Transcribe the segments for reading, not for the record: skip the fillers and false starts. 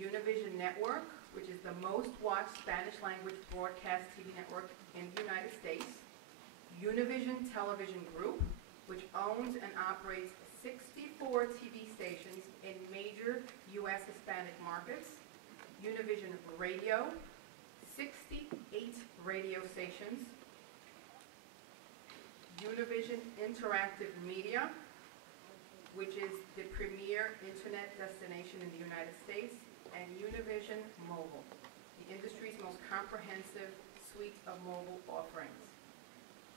Univision Network, which is the most watched Spanish language broadcast TV network in the United States. Univision Television Group, which owns and operates 64 TV stations in major U.S. Hispanic markets. Univision Radio, 68 radio stations. Univision Interactive Media, which is the premier internet destination in the United States, and Univision Mobile, the industry's most comprehensive suite of mobile offerings.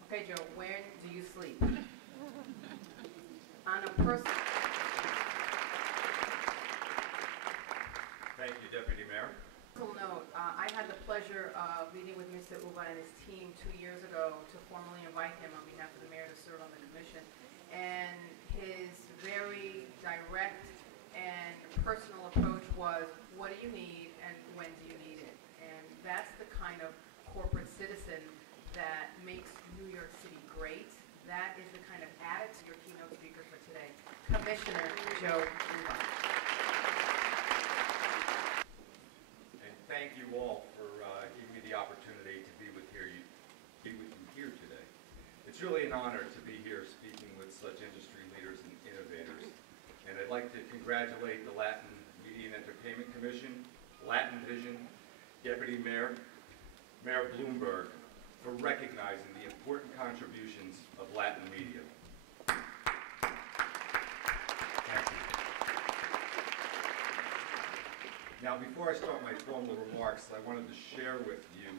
Okay, Joe, where do you sleep? On a personal... Thank you, Deputy Mayor. Note, I had the pleasure of meeting with Mr. Uva and his team 2 years ago to formally invite him on behalf of the mayor to serve on the commission. And his very direct and personal approach was, what do you need and when do you need it? And that's the kind of corporate citizen that makes New York City great. That is the kind of attitude your keynote speaker for today, Commissioner Joe Uva. Thank you all for giving me the opportunity to be with you here today. It's really an honor to be here speaking with such industry leaders and innovators. And I'd like to congratulate the Latin Media and Entertainment Commission, Latinvision, Deputy Mayor, Mayor Bloomberg, for recognizing the important contributions of Latin media. Thank you. Now, before I start my formal remarks, I wanted to share with you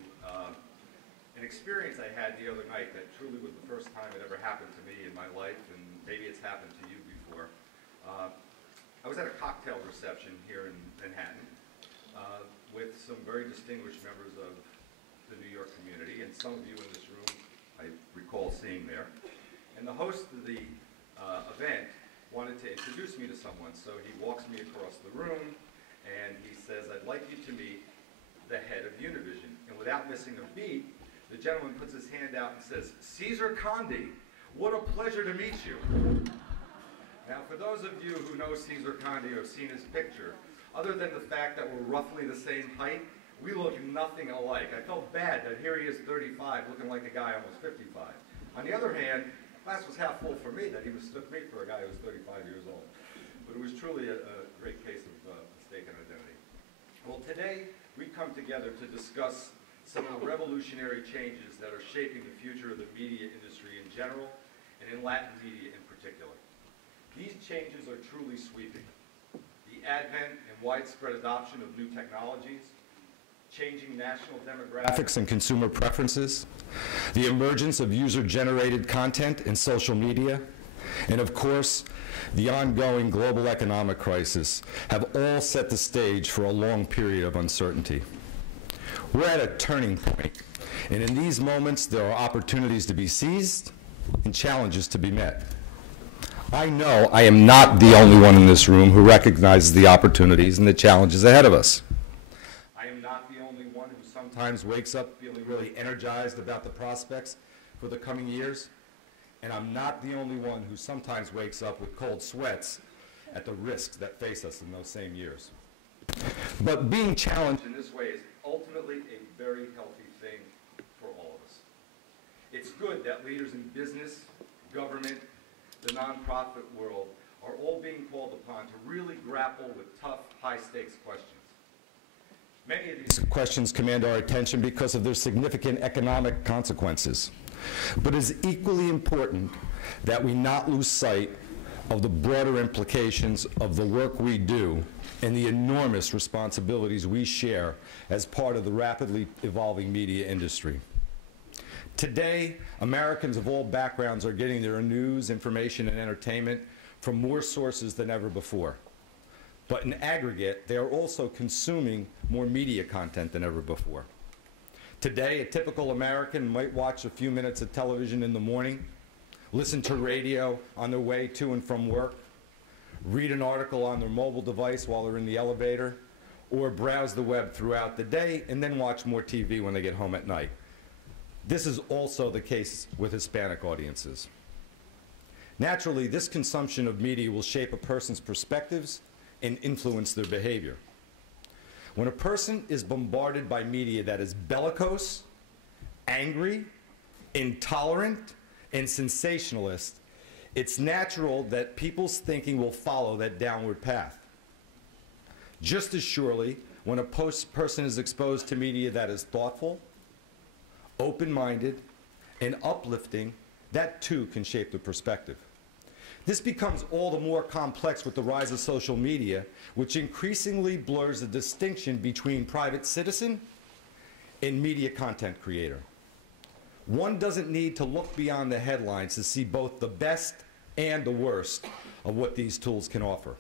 an experience I had the other night that truly was the first time it ever happened to me in my life, and maybe it's happened to you before. I was at a cocktail reception here in Manhattan with some very distinguished members of the New York community, and some of you in this room I recall seeing there. And the host of the event wanted to introduce me to someone, so he walks me across the room, and he says, I'd like you to meet the head of Univision. And without missing a beat, the gentleman puts his hand out and says, Cesar Conde, what a pleasure to meet you. Now, for those of you who know Cesar Conde or have seen his picture, other than the fact that we're roughly the same height, we look nothing alike. I felt bad that here he is 35, looking like a guy almost 55. On the other hand, class was half full for me that he mistook me for a guy who was 35 years old. But it was truly a great case of mistaken identity. Well, today we come together to discuss some of the revolutionary changes that are shaping the future of the media industry in general and in Latin media in particular. These changes are truly sweeping. The advent and widespread adoption of new technologies, changing national demographics and consumer preferences, the emergence of user-generated content in social media, and of course, the ongoing global economic crisis have all set the stage for a long period of uncertainty. We're at a turning point, and in these moments, there are opportunities to be seized and challenges to be met. I know I am not the only one in this room who recognizes the opportunities and the challenges ahead of us. I am not the only one who sometimes wakes up feeling really energized about the prospects for the coming years. And I'm not the only one who sometimes wakes up with cold sweats at the risks that face us in those same years. But being challenged in this way is ultimately a very healthy thing for all of us. It's good that leaders in business, government, the nonprofit world are all being called upon to really grapple with tough, high-stakes questions. Many of these questions command our attention because of their significant economic consequences. But it is equally important that we not lose sight of the broader implications of the work we do and the enormous responsibilities we share as part of the rapidly evolving media industry. Today, Americans of all backgrounds are getting their news, information, and entertainment from more sources than ever before. But in aggregate, they are also consuming more media content than ever before. Today, a typical American might watch a few minutes of television in the morning, listen to radio on their way to and from work, read an article on their mobile device while they're in the elevator, or browse the web throughout the day and then watch more TV when they get home at night. This is also the case with Hispanic audiences. Naturally, this consumption of media will shape a person's perspectives and influence their behavior. When a person is bombarded by media that is bellicose, angry, intolerant, and sensationalist, it's natural that people's thinking will follow that downward path. Just as surely, when a person is exposed to media that is thoughtful, open-minded, and uplifting, that too can shape the perspective. This becomes all the more complex with the rise of social media, which increasingly blurs the distinction between private citizen and media content creator. One doesn't need to look beyond the headlines to see both the best and the worst of what these tools can offer.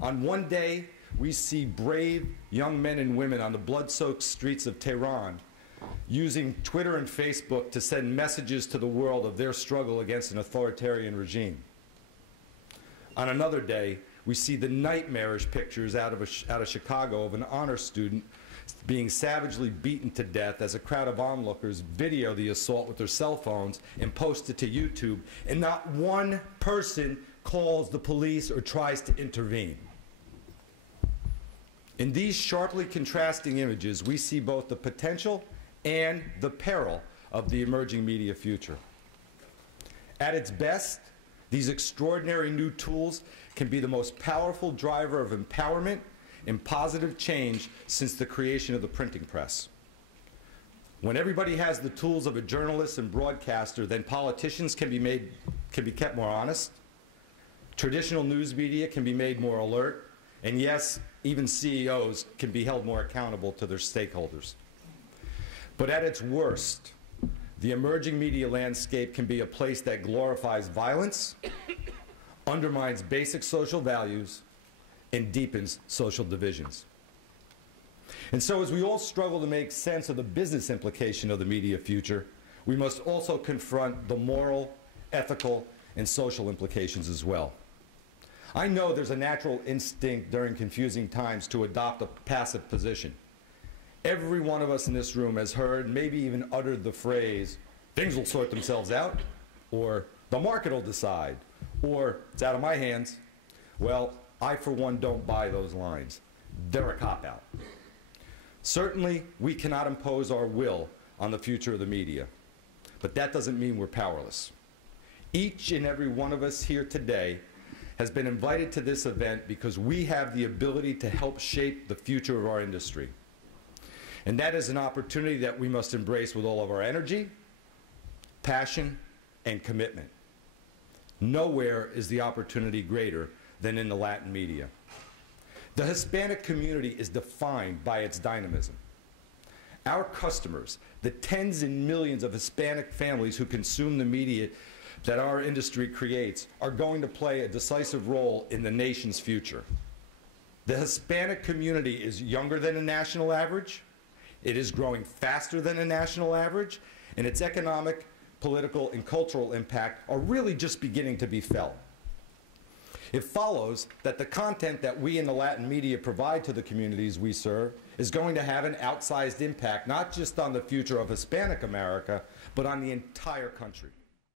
On one day, we see brave young men and women on the blood-soaked streets of Tehran using Twitter and Facebook to send messages to the world of their struggle against an authoritarian regime. On another day, we see the nightmarish pictures out of Chicago of an honor student being savagely beaten to death as a crowd of onlookers video the assault with their cell phones and post it to YouTube, and not one person calls the police or tries to intervene. In these sharply contrasting images, we see both the potential and the peril of the emerging media future. At its best, these extraordinary new tools can be the most powerful driver of empowerment and positive change since the creation of the printing press. When everybody has the tools of a journalist and broadcaster, then politicians can be kept more honest, traditional news media can be made more alert, and yes, even CEOs can be held more accountable to their stakeholders. But at its worst, the emerging media landscape can be a place that glorifies violence, undermines basic social values, and deepens social divisions. And so as we all struggle to make sense of the business implication of the media future, we must also confront the moral, ethical, and social implications as well. I know there's a natural instinct during confusing times to adopt a passive position. Every one of us in this room has heard, maybe even uttered the phrase, "Things will sort themselves out," or "the market will decide," or "it's out of my hands." Well, I for one don't buy those lines. They're a cop-out. Certainly, we cannot impose our will on the future of the media, but that doesn't mean we're powerless. Each and every one of us here today has been invited to this event because we have the ability to help shape the future of our industry. And that is an opportunity that we must embrace with all of our energy, passion, and commitment. Nowhere is the opportunity greater than in the Latin media. The Hispanic community is defined by its dynamism. Our customers, the tens and millions of Hispanic families who consume the media that our industry creates, are going to play a decisive role in the nation's future. The Hispanic community is younger than the national average, it is growing faster than the national average, and its economic, political, and cultural impact are really just beginning to be felt. It follows that the content that we in the Latin media provide to the communities we serve is going to have an outsized impact, not just on the future of Hispanic America, but on the entire country.